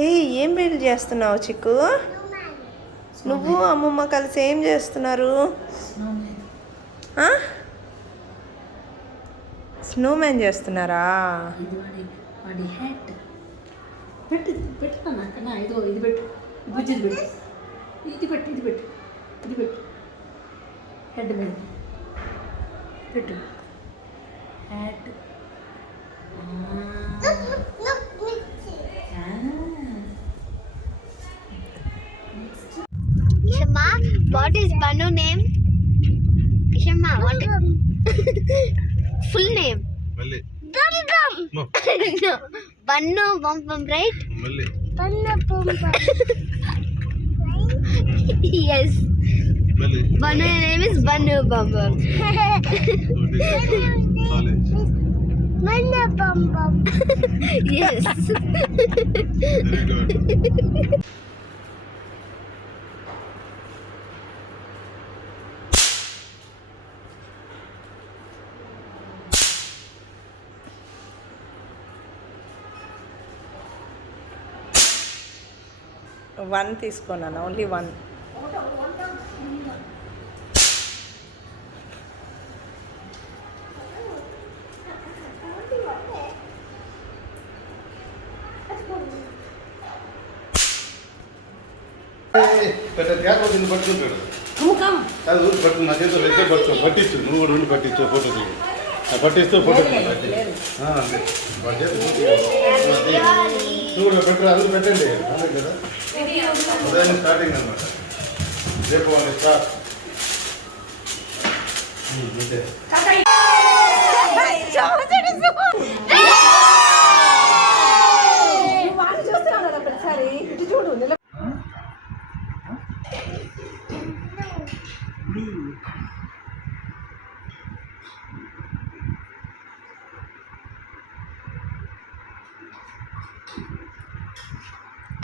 ఏ ఏం బిల్డ్ చేస్తున్నావు చిక్కు? నువ్వు అమ్మమ్మ కలిసి ఏం చేస్తున్నారు? స్నోమ్యాన్ చేస్తున్నారా? హెడ్ మీద పెట్టు head Shema, what is Banu name? Shema, what is full name? Malli. Bum bum. No. No. Banu bum bum, right? Malli. Banu bum bum. Yes. Malli. Banu name is Banu bum bum. College. Banu bum bum. Yes. Very good. One తీసుకున్నాను, only one. పట్టుకుంటాడు కాదు, పట్టు నా చేతిలో అయితే పట్టించు, నువ్వు కూడా ఉండి పట్టించు, ఫోటో తీయి, పట్టిస్తూ ఫోటో నువ్వు కూడా పెట్టరు, అందరూ పెట్టండి. అదే కదా ఉదయం స్టార్టింగ్ అనమాట, రేపు వాళ్ళు స్టార్ట్. అంతే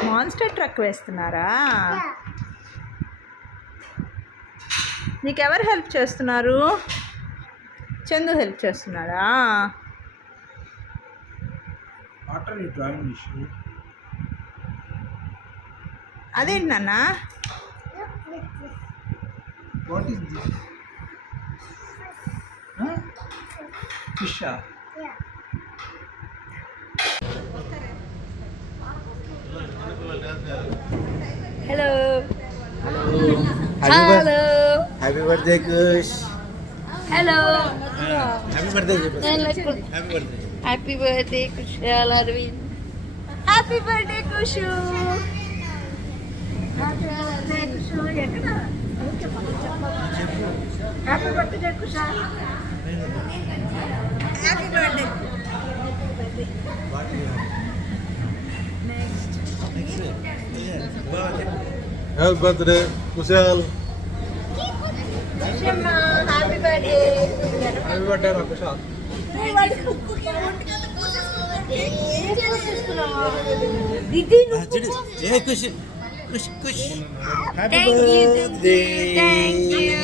మాన్స్టర్ ట్రక్ వేస్తున్నారా? నీకెవరు హెల్ప్ చేస్తున్నారు? చందు హెల్ప్ చేస్తున్నాడా? అదేంటి నాన్న? What is this? Huh? Fish. Yeah. Hello. Hello. Happy birthday, Kush. హలో. Happy birthday, Kush. Happy birthday. Happy birthday Kushal Arvind. Happy birthday Kushu. Happy birthday Kushal. Happy birthday. Happy birthday Kushal. Happy birthday. Happy birthday, Kushal. Yeah, Kush. Kush. Happy birthday. Thank you.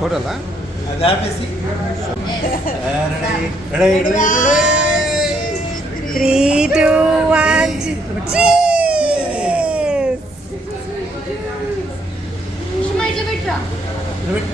Photo la? Ada apa sih? Ready. 3, 2, 1. Cheers! Shema, itla పెట్టరా? Ready.